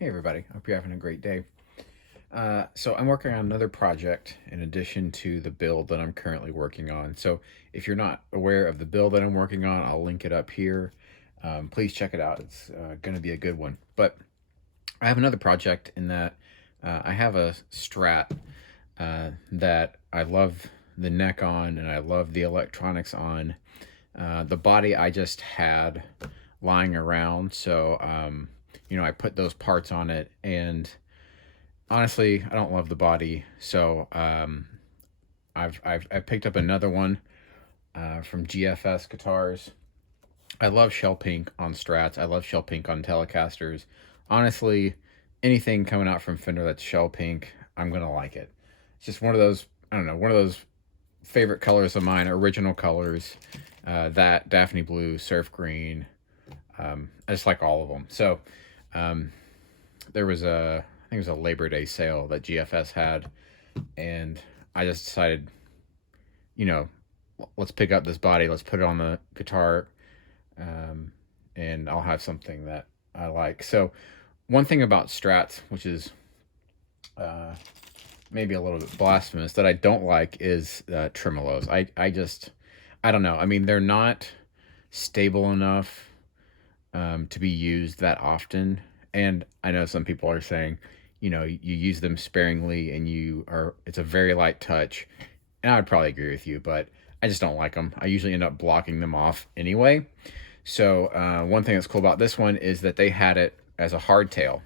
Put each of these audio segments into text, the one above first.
Hey everybody, hope you're having a great day. So I'm working on another project in addition to the build that I'm currently working on. So if you're not aware of the build that I'm working on, I'll link it up here. Please check it out. It's going to be a good one. But I have another project in that I have a strat that I love the neck on and I love the electronics on. The body I just had lying around. So, I put those parts on it, and honestly, I don't love the body. So, I picked up another one from GFS Guitars. I love shell pink on Strats. I love shell pink on Telecasters. Honestly, anything coming out from Fender that's shell pink, I'm gonna like it. It's just one of those, I don't know, one of those favorite colors of mine, original colors. That Daphne blue, surf green. I just like all of them. So um, there was I think it was a Labor Day sale that GFS had, and I just decided, you know, let's pick up this body, let's put it on the guitar, um, and I'll have something that I like. So one thing about Strats, which is uh, maybe a little bit blasphemous, that I don't like is tremolos. I don't know. I mean, they're not stable enough to be used that often. And I know some people are saying, you use them sparingly and it's a very light touch. And I would probably agree with you, but I just don't like them. I usually end up blocking them off anyway. So one thing that's cool about this one is that they had it as a hardtail.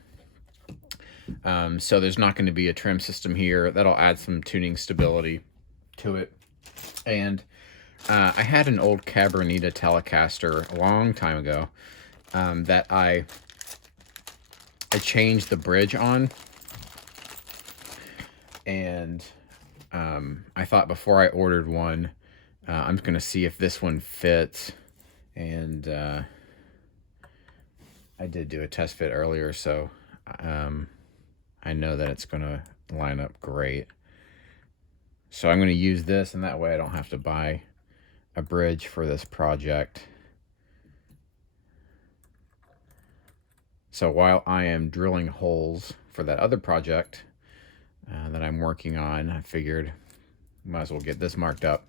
So there's not going to be a trim system here. That'll add some tuning stability to it. And I had an old Cabronita Telecaster a long time ago that I changed the bridge on, and I thought before I ordered one, I'm going to see if this one fits, and I did do a test fit earlier, so I know that it's going to line up great. So I'm going to use this, and that way I don't have to buy a bridge for this project. So while I am drilling holes for that other project that I'm working on, I figured might as well get this marked up,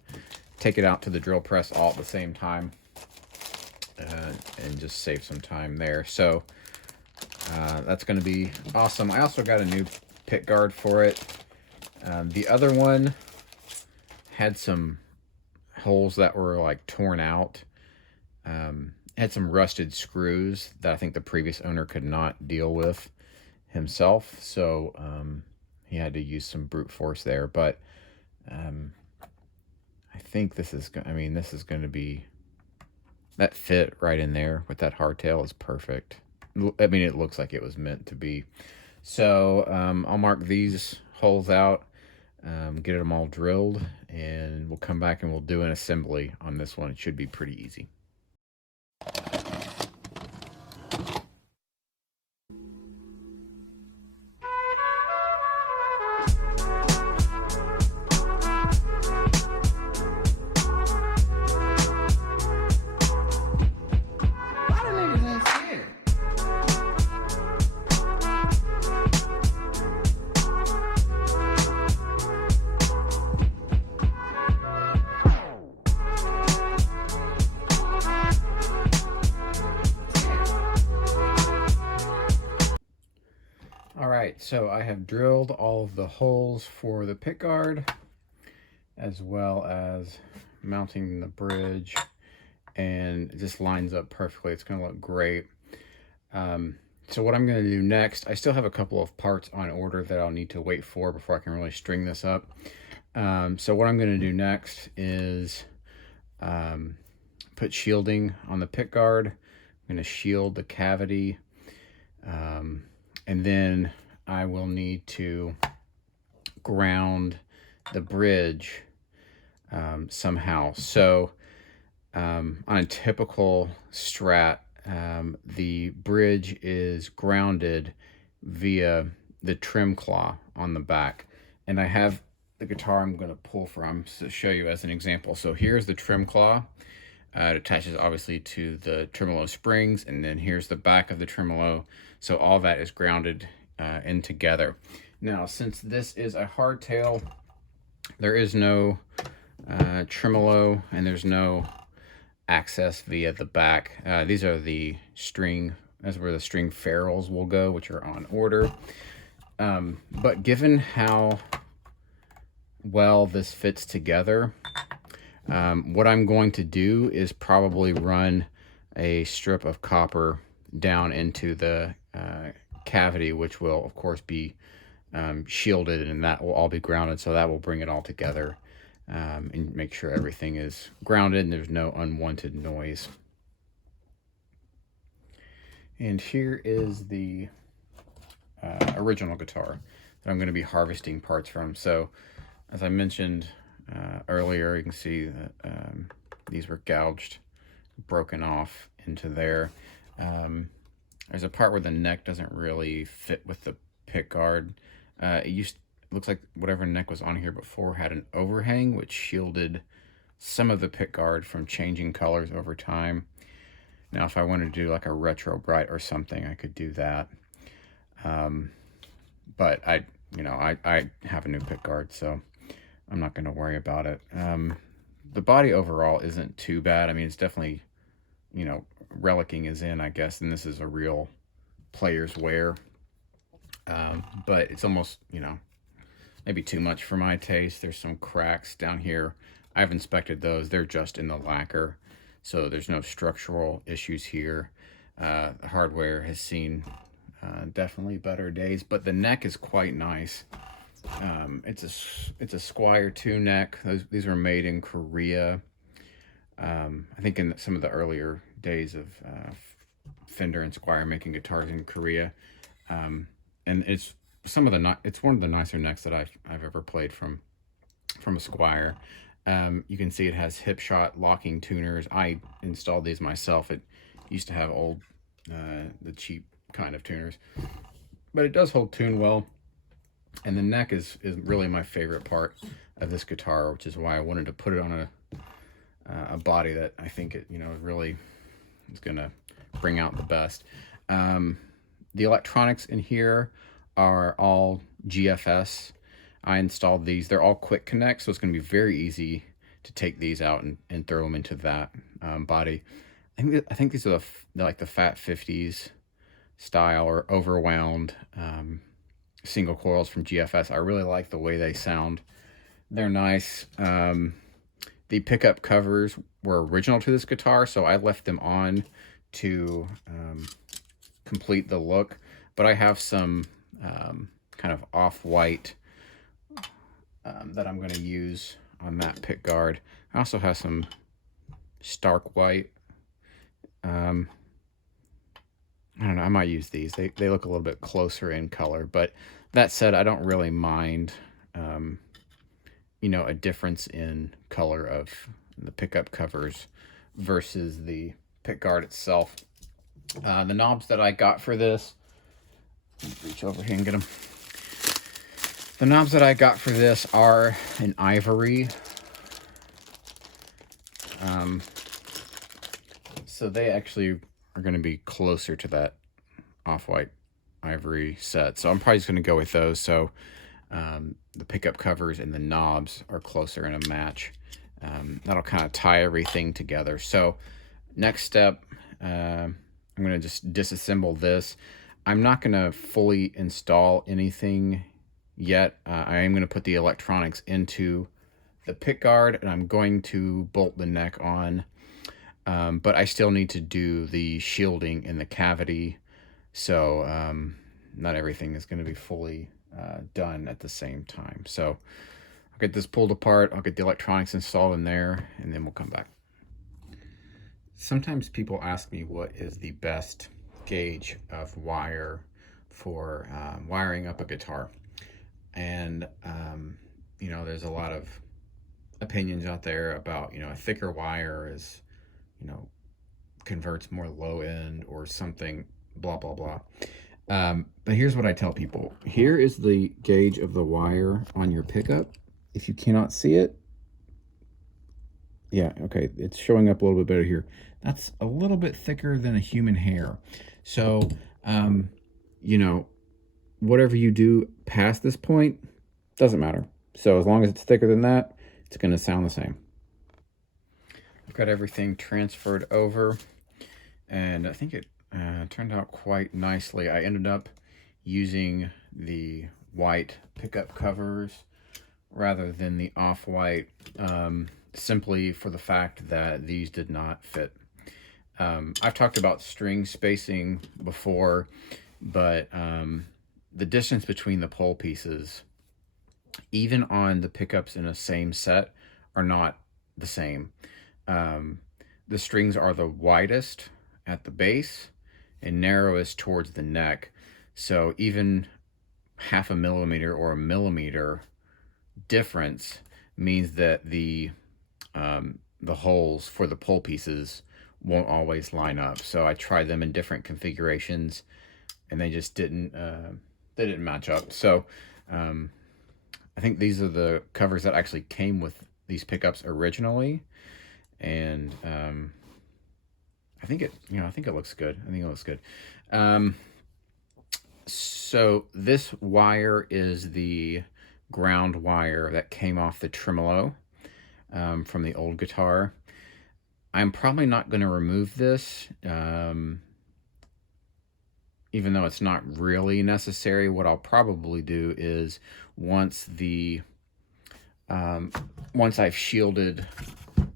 take it out to the drill press all at the same time, and just save some time there. So that's going to be awesome. I also got a new pick guard for it. The other one had some holes that were like torn out. Had some rusted screws that I think the previous owner could not deal with himself, so he had to use some brute force there. But I think this is going to be, that fit right in there with that hardtail is perfect. I mean, it looks like it was meant to be. So I'll mark these holes out, get them all drilled, and we'll come back and we'll do an assembly on this one. It should be pretty easy. All right, so I have drilled all of the holes for the pick guard, as well as mounting the bridge, and it just lines up perfectly. It's going to look great. So what I'm going to do next, I still have a couple of parts on order that I'll need to wait for before I can really string this up. So what I'm going to do next is put shielding on the pick guard. I'm going to shield the cavity, and then I will need to ground the bridge somehow. So on a typical Strat, the bridge is grounded via the trim claw on the back. And I have the guitar I'm going to pull from to show you as an example. So here's the trim claw. It attaches obviously to the tremolo springs, and then here's the back of the tremolo. So all that is grounded in together. Now, since this is a hardtail, there is no tremolo, and there's no access via the back. These are the string, that's where the string ferrules will go, which are on order. But given how well this fits together, what I'm going to do is probably run a strip of copper down into the cavity, which will of course be shielded, and that will all be grounded, so that will bring it all together and make sure everything is grounded and there's no unwanted noise. And here is the original guitar that I'm going to be harvesting parts from. So as I mentioned earlier, you can see that these were gouged, broken off into there. There's a part where the neck doesn't really fit with the pick guard. It looks like whatever neck was on here before had an overhang, which shielded some of the pick guard from changing colors over time. Now, if I wanted to do like a retro bright or something, I could do that. But I have a new pick guard, so I'm not going to worry about it. The body overall isn't too bad. I mean, it's definitely, relicking is in, I guess, and this is a real player's wear. But it's almost, maybe too much for my taste. There's some cracks down here. I've inspected those. They're just in the lacquer, so there's no structural issues here. The hardware has seen definitely better days, but the neck is quite nice. It's a Squire 2 neck. These were made in Korea. I think in some of the earlier days of Fender and Squire making guitars in Korea. And it's one of the nicer necks that I've ever played from a Squire. You can see it has hip shot locking tuners. I installed these myself. It used to have old, the cheap kind of tuners, but it does hold tune well. And the neck is really my favorite part of this guitar, which is why I wanted to put it on a body that I think it really is gonna bring out the best. The electronics in here are all GFS. I installed these. They're all quick connect, so it's going to be very easy to take these out and throw them into that body. I think these are like the Fat 50s style or overwound single coils from GFS. I really like the way they sound. They're nice. The pickup covers were original to this guitar, so I left them on to complete the look. But I have some kind of off-white that I'm going to use on that pick guard. I also have some stark white. I don't know, I might use these. They look a little bit closer in color, but that said, I don't really mind a difference in color of the pickup covers versus the pick guard itself. The knobs that I got for this, reach over here and get them. The knobs that I got for this are an ivory. So they actually are going to be closer to that off-white ivory set. So I'm probably just going to go with those. So the pickup covers and the knobs are closer in a match. That'll kind of tie everything together. So next step, I'm going to just disassemble this. I'm not going to fully install anything yet. I am going to put the electronics into the pick guard, and I'm going to bolt the neck on. But I still need to do the shielding in the cavity. So not everything is going to be fully done at the same time. So I'll get this pulled apart. I'll get the electronics installed in there, and then we'll come back. Sometimes people ask me what is the best gauge of wire for wiring up a guitar. And, there's a lot of opinions out there about, a thicker wire is, converts more low end or something, blah, blah, blah. But here's what I tell people. Here is the gauge of the wire on your pickup. If you cannot see it, Yeah, okay, it's showing up a little bit better here. That's a little bit thicker than a human hair. So, um, you know, whatever you do past this point doesn't matter. So as long as it's thicker than that, it's going to sound the same. I've got everything transferred over, and I think it turned out quite nicely. I ended up using the white pickup covers rather than the off-white, simply for the fact that these did not fit. I've talked about string spacing before, but the distance between the pole pieces, even on the pickups in a same set, are not the same. The strings are the widest at the base and narrowest towards the neck. So even half a millimeter or a millimeter difference means that the holes for the pole pieces won't always line up. So I tried them in different configurations, and they just didn't match up. So I think these are the covers that actually came with these pickups originally, and I think it looks good. I think it looks good. So this wire is the ground wire that came off the tremolo from the old guitar. I'm probably not going to remove this, even though it's not really necessary. What I'll probably do is once I've shielded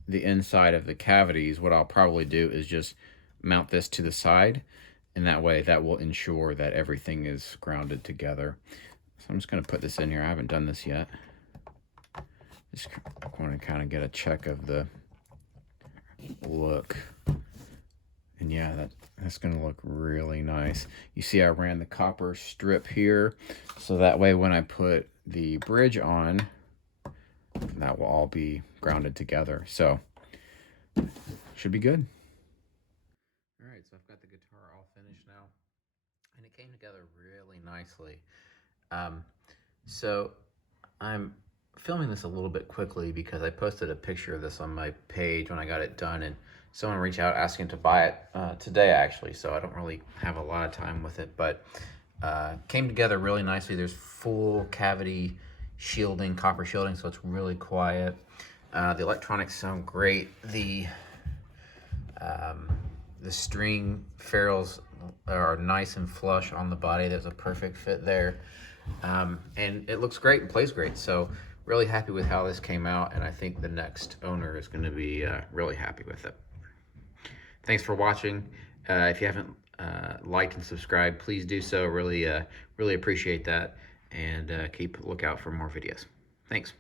the inside of the cavities, what I'll probably do is just mount this to the side, and that way that will ensure that everything is grounded together. So I'm just going to put this in here. I haven't done this yet. Just want to kind of get a check of the look. And yeah, that's going to look really nice. You see I ran the copper strip here, so that way when I put the bridge on, that will all be grounded together. So should be good. All right, so I've got the guitar all finished now, and it came together really nicely. So I'm filming this a little bit quickly because I posted a picture of this on my page when I got it done, and someone reached out asking to buy it today, actually, so I don't really have a lot of time with it, but came together really nicely. There's full cavity shielding, copper shielding, so it's really quiet. The electronics sound great. The string ferrules are nice and flush on the body. There's a perfect fit there. And it looks great and plays great. So really happy with how this came out, and I think the next owner is going to be really happy with it. Thanks for watching. If you haven't liked and subscribed, please do so. Really appreciate that, and keep a lookout for more videos. Thanks.